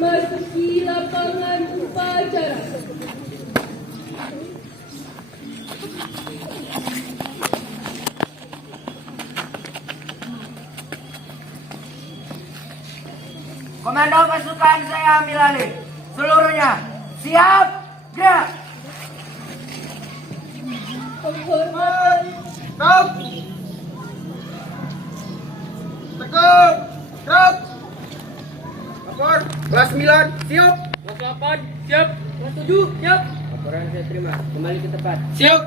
memasuki lapangan upacara. Komando pasukan saya ambil alih. Seluruhnya siap, gerak. Penghormatan. Stop. Tegak. Gerak. Lapor. Kelas 9 siap. Kelas 8 siap. Kelas 7 siap. Laporan saya terima. Kembali ke tempat. Siap.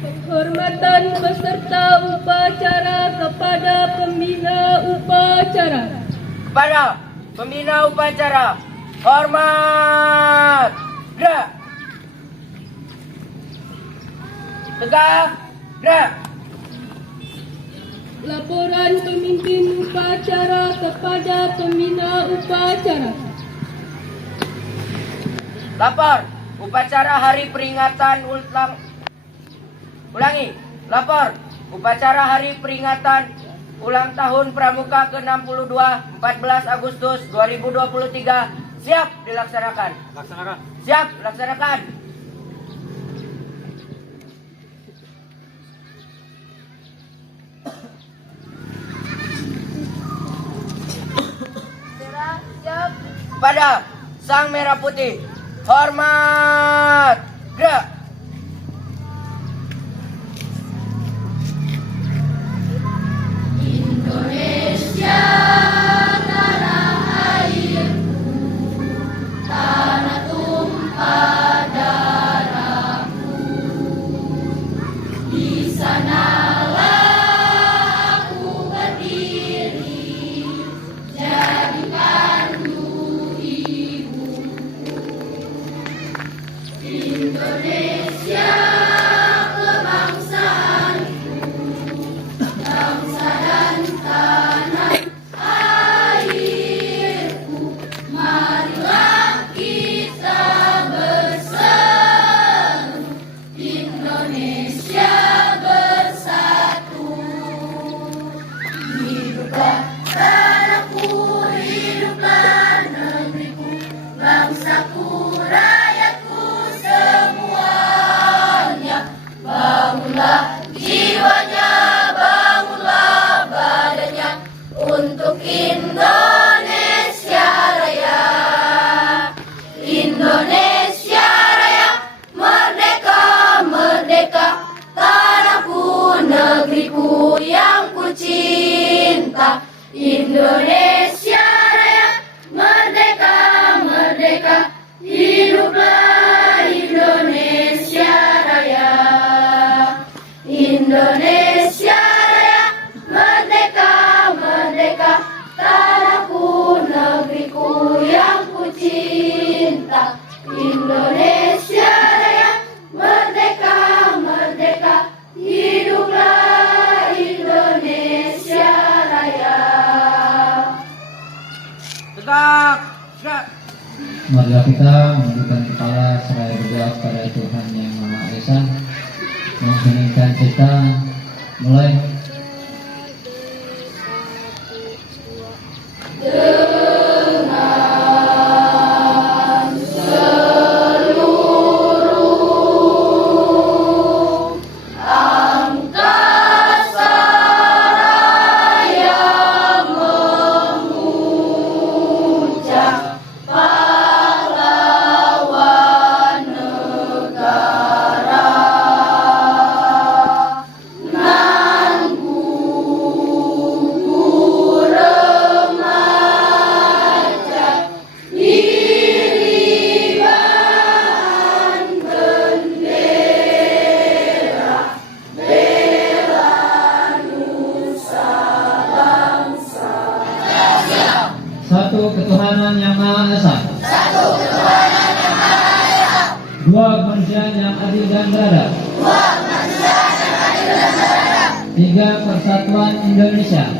Penghormatan peserta upacara kepada pembina upacara. Kepada pembina upacara, hormat, gerak. Tegak, gerak. Laporan pemimpin upacara kepada pembina upacara. Lapor, upacara hari peringatan Ulangi, lapor, upacara hari peringatan ulang tahun Pramuka ke-62 14 Agustus 2023 siap dilaksanakan. Laksanakan. Siap dilaksanakan. Siap. Pada Sang Merah Putih, hormat, gerak. Indonesia Raya, merdeka, merdeka, hiduplah Indonesia Raya. Indonesia Raya, merdeka, merdeka, tanahku, negeriku yang ku cinta. Indonesia Raya, merdeka, merdeka, hiduplah Indonesia Raya. Tegak, gerak. Marilah kita menundukkan kepala seraya berdoa kepada Tuhan Yang Maha Esa. Mengheningkan kita, mulai. Satu ketuhanan yang Maha Esa. Dua kemanusiaan yang adil dan beradab. Tiga persatuan Indonesia.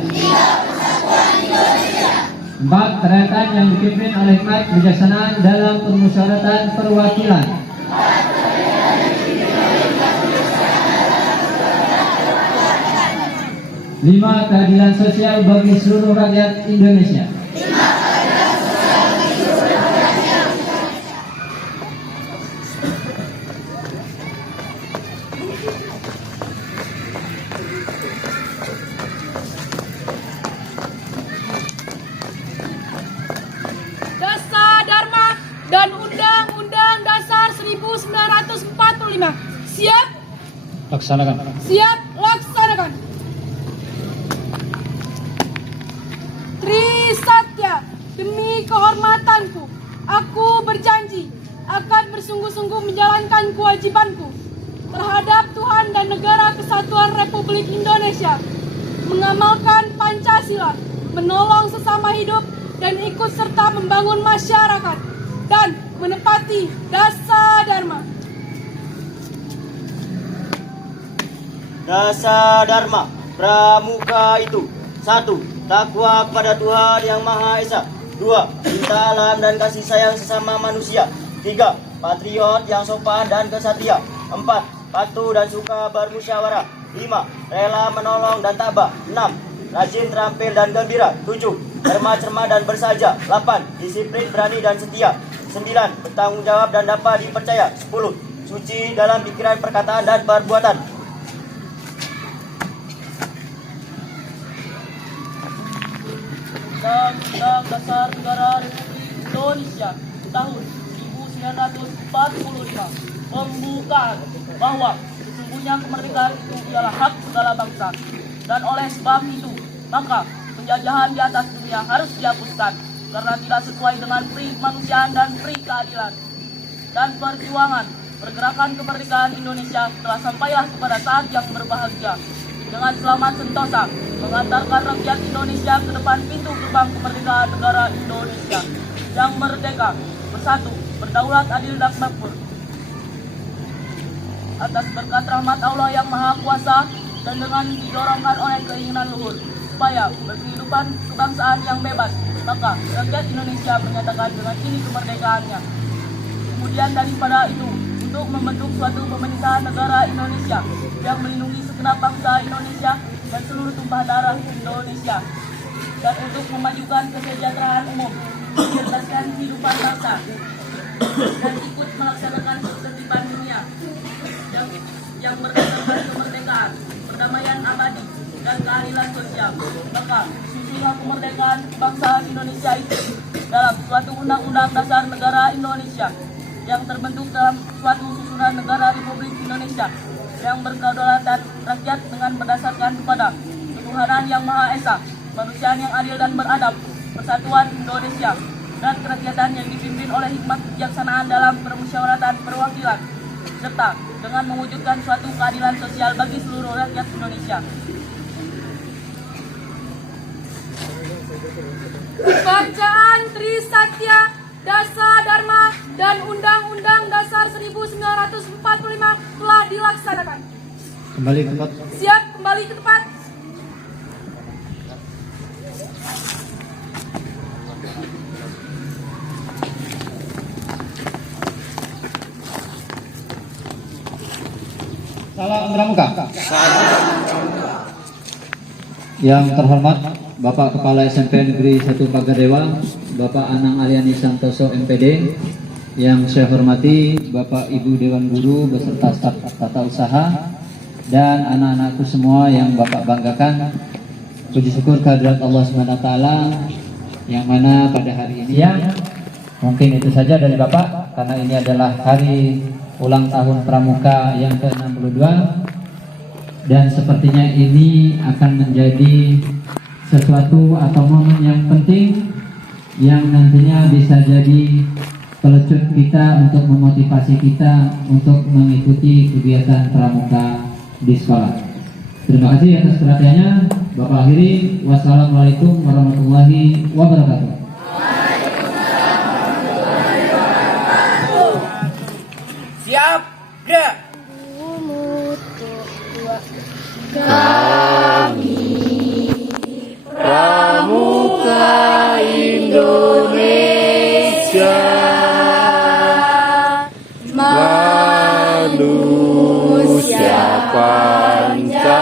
Empat kerajaan yang dipimpin oleh hikmat kebijaksanaan dalam permusyawaratan perwakilan. 5. Keadilan sosial bagi seluruh rakyat Indonesia. Dasar Dharma dan Undang-Undang Dasar 1945. Siap? Laksanakan. Siap, laksanakan. Trisatya, demi kehormatanku, aku berjanji akan bersungguh-sungguh menjalankan kewajibanku terhadap Tuhan dan Negara Kesatuan Republik Indonesia, mengamalkan Pancasila, menolong sesama hidup, dan ikut serta membangun masyarakat, dan menepati dasar Dharma. Dasar Dharma Pramuka itu: 1. Takwa kepada Tuhan Yang Maha Esa. 2. Cinta alam dan kasih sayang sesama manusia. 3. Patriot yang sopan dan kesatria. 4. Patuh dan suka bermusyawarah. 5. Rela menolong dan tabah. 6. Rajin, terampil dan gembira. 7. Cermat dan bersahaja. 8. Disiplin, berani dan setia. 9. Bertanggung jawab dan dapat dipercaya. 10. Suci dalam pikiran, perkataan dan perbuatan. Undang-Undang Dasar Negara Republik Indonesia tahun 1945 membuka bahwa sesungguhnya kemerdekaan itu ialah hak segala bangsa, dan oleh sebab itu maka penjajahan di atas dunia harus dihapuskan karena tidak sesuai dengan pri kemanusiaan dan pri keadilan. Dan perjuangan pergerakan kemerdekaan Indonesia telah sampailah kepada saat yang berbahagia dengan selamat sentosa mengantarkan rakyat Indonesia ke depan pintu gerbang kemerdekaan negara Indonesia yang merdeka, bersatu, berdaulat, adil dan makmur. Atas berkat rahmat Allah yang Maha Kuasa dan dengan didorongkan oleh keinginan luhur supaya berkehidupan kebangsaan yang bebas, maka rakyat Indonesia menyatakan dengan ini kemerdekaannya. Kemudian daripada itu, untuk membentuk suatu pemerintahan negara Indonesia yang melindungi segenap bangsa Indonesia dan seluruh tumpah darah Indonesia, dan untuk memajukan kesejahteraan umum, mencerdaskan kehidupan bangsa, dan ikut melaksanakan ketertiban dunia yang berdasarkan kemerdekaan, perdamaian abadi, dan keadilan sosial. Maka susunlah kemerdekaan bangsa Indonesia itu dalam suatu undang-undang dasar negara Indonesia yang terbentuk dalam suatu susunan negara Republik Indonesia yang berkedaulatan rakyat dengan berdasarkan kepada ketuhanan yang Maha Esa, kemanusiaan yang adil dan beradab, persatuan Indonesia, dan kerakyatan yang dipimpin oleh hikmat kebijaksanaan dalam permusyawaratan perwakilan, serta dengan mewujudkan suatu keadilan sosial bagi seluruh rakyat Indonesia. Bacaan Trisatya, Dasar Dharma, dan Undang-Undang Dasar 1945 telah dilaksanakan. Kembali ke tempat. Siap, kembali ke tempat. Salam Pramuka. Yang terhormat Bapak Kepala SMP Negeri 1 Pagadewa, Bapak Anang Aliani Santoso MPD. Yang saya hormati Bapak Ibu Dewan Guru beserta staf tata usaha dan anak-anakku semua yang Bapak banggakan. Puji syukur kehadirat Allah SWT yang mana pada hari ini mungkin itu saja dari Bapak, karena ini adalah hari ulang tahun Pramuka yang ke-62, dan sepertinya ini akan menjadi sesuatu atau momen yang penting yang nantinya bisa jadi pelecut kita untuk memotivasi kita untuk mengikuti kegiatan Pramuka di sekolah. Terima kasih atas perhatiannya. Bapak akhiri. Wassalamualaikum warahmatullahi wabarakatuh. Siap, gerak. Pramuka Indonesia, manusia Pancasila.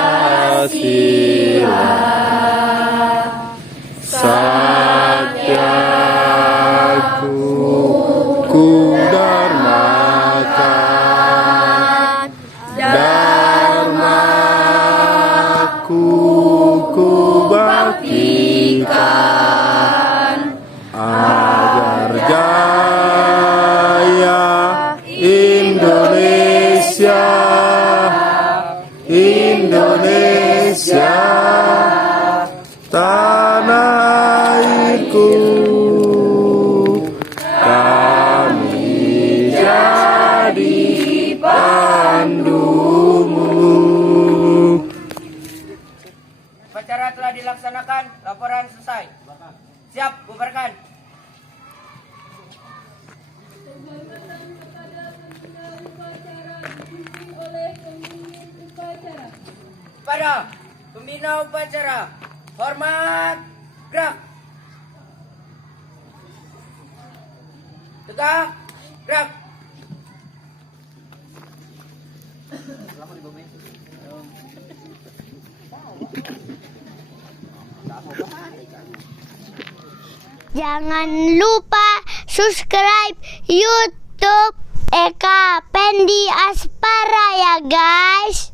Indonesia, tanah airku, kami jadi pandumu. Upacara telah dilaksanakan, laporan selesai. Siap, bubarkan. Pada pembina upacara, hormat, gerak. Tegak, gerak. Jangan lupa subscribe YouTube Eka Pendi Aspara ya guys.